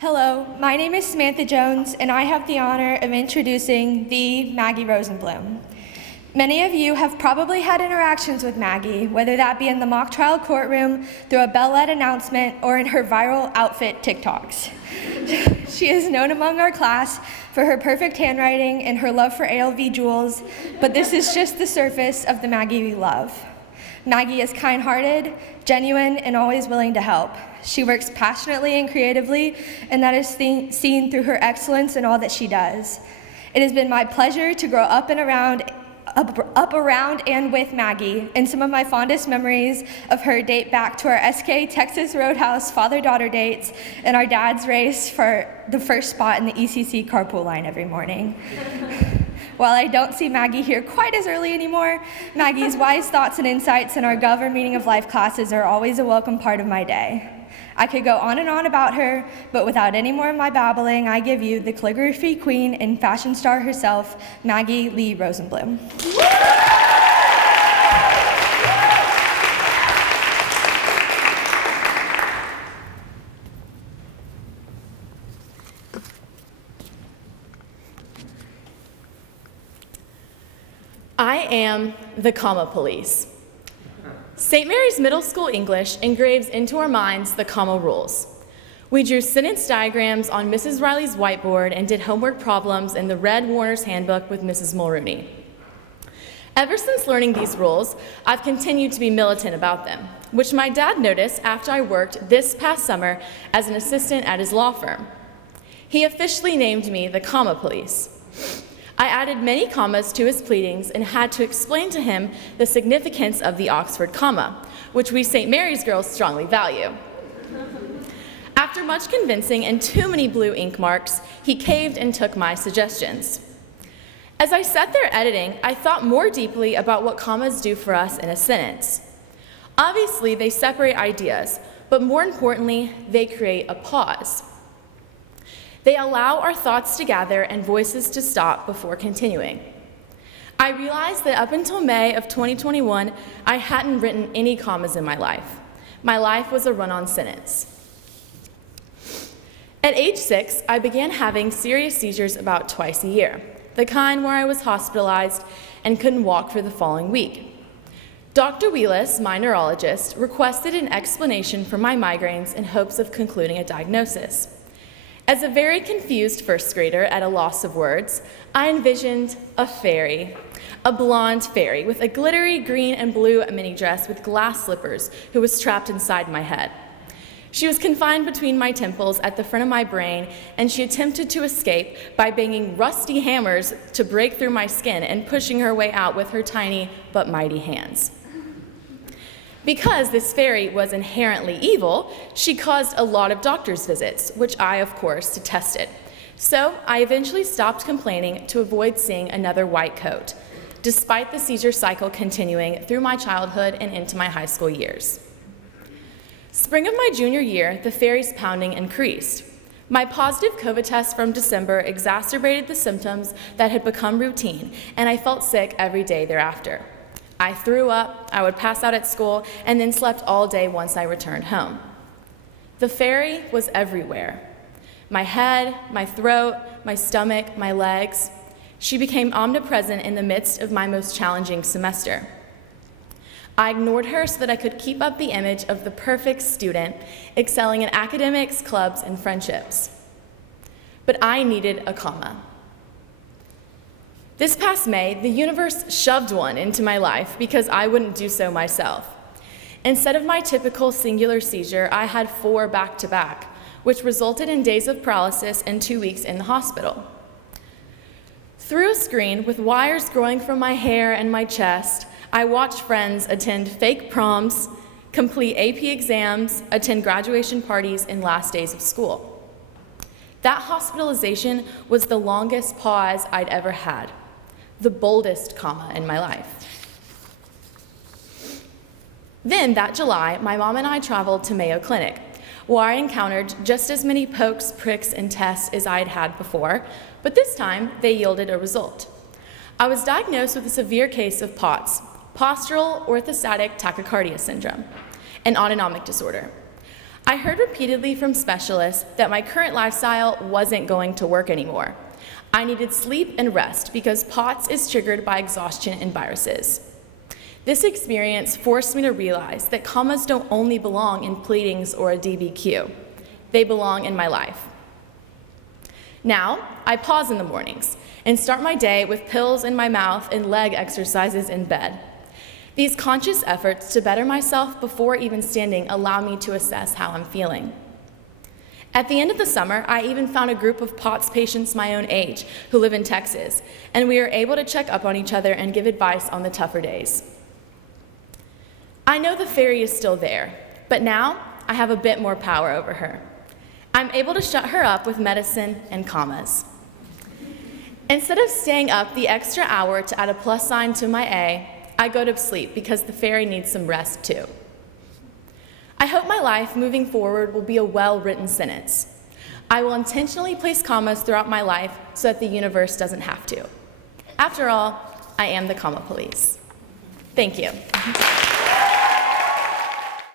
Hello, my name is Samantha Jones, and I have the honor of introducing the Maggie Rosenblum. Many of you have probably had interactions with Maggie, whether that be in the mock trial courtroom, through a bell-led announcement, or in her viral outfit TikToks. She is known among our class for her perfect handwriting and her love for ALV jewels, but this is just the surface of the Maggie we love. Maggie is kind-hearted, genuine, and always willing to help. She works passionately and creatively, and that is seen through her excellence in all that she does. It has been my pleasure to grow up around and with Maggie, and some of my fondest memories of her date back to our SK Texas Roadhouse father-daughter dates and our dad's race for the first spot in the ECC carpool line every morning. While I don't see Maggie here quite as early anymore, Maggie's wise thoughts and insights in our Gov or Meaning of Life classes are always a welcome part of my day. I could go on and on about her, but without any more of my babbling, I give you the calligraphy queen and fashion star herself, Maggie Lee Rosenblum. I am the comma police. St. Mary's Middle School English engraves into our minds the comma rules. We drew sentence diagrams on Mrs. Riley's whiteboard and did homework problems in the red Warner's handbook with Mrs. Mulrooney. Ever since learning these rules, I've continued to be militant about them, which my dad noticed after I worked this past summer as an assistant at his law firm. He officially named me the comma police. I added many commas to his pleadings and had to explain to him the significance of the Oxford comma, which we St. Mary's girls strongly value. After much convincing and too many blue ink marks, he caved and took my suggestions. As I sat there editing, I thought more deeply about what commas do for us in a sentence. Obviously, they separate ideas, but more importantly, they create a pause. They allow our thoughts to gather and voices to stop before continuing. I realized that up until May of 2021, I hadn't written any commas in my life. My life was a run-on sentence. At age 6, I began having serious seizures about twice a year, the kind where I was hospitalized and couldn't walk for the following week. Dr. Wheelis, my neurologist, requested an explanation for my migraines in hopes of concluding a diagnosis. As a very confused first grader at a loss of words, I envisioned a fairy, a blonde fairy with a glittery green and blue mini dress with glass slippers who was trapped inside my head. She was confined between my temples at the front of my brain, and she attempted to escape by banging rusty hammers to break through my skin and pushing her way out with her tiny but mighty hands. Because this fairy was inherently evil, she caused a lot of doctor's visits, which I, of course, detested. So I eventually stopped complaining to avoid seeing another white coat, despite the seizure cycle continuing through my childhood and into my high school years. Spring of my junior year, the fairy's pounding increased. My positive COVID test from December exacerbated the symptoms that had become routine, and I felt sick every day thereafter. I threw up, I would pass out at school, and then slept all day once I returned home. The fairy was everywhere. My head, my throat, my stomach, my legs. She became omnipresent in the midst of my most challenging semester. I ignored her so that I could keep up the image of the perfect student, excelling in academics, clubs, and friendships. But I needed a comma. This past May, the universe shoved one into my life because I wouldn't do so myself. Instead of my typical singular seizure, I had 4 back-to-back, which resulted in days of paralysis and 2 weeks in the hospital. Through a screen with wires growing from my hair and my chest, I watched friends attend fake proms, complete AP exams, attend graduation parties, and last days of school. That hospitalization was the longest pause I'd ever had. The boldest comma in my life. Then that July, my mom and I traveled to Mayo Clinic, where I encountered just as many pokes, pricks, and tests as I'd had before, but this time they yielded a result. I was diagnosed with a severe case of POTS, postural orthostatic tachycardia syndrome, an autonomic disorder. I heard repeatedly from specialists that my current lifestyle wasn't going to work anymore. I needed sleep and rest because POTS is triggered by exhaustion and viruses. This experience forced me to realize that commas don't only belong in pleadings or a DBQ. They belong in my life. Now, I pause in the mornings and start my day with pills in my mouth and leg exercises in bed. These conscious efforts to better myself before even standing allow me to assess how I'm feeling. At the end of the summer, I even found a group of POTS patients my own age who live in Texas, and we are able to check up on each other and give advice on the tougher days. I know the fairy is still there, but now I have a bit more power over her. I'm able to shut her up with medicine and commas. Instead of staying up the extra hour to add a plus sign to my A, I go to sleep because the fairy needs some rest too. I hope my life moving forward will be a well-written sentence. I will intentionally place commas throughout my life so that the universe doesn't have to. After all, I am the comma police. Thank you.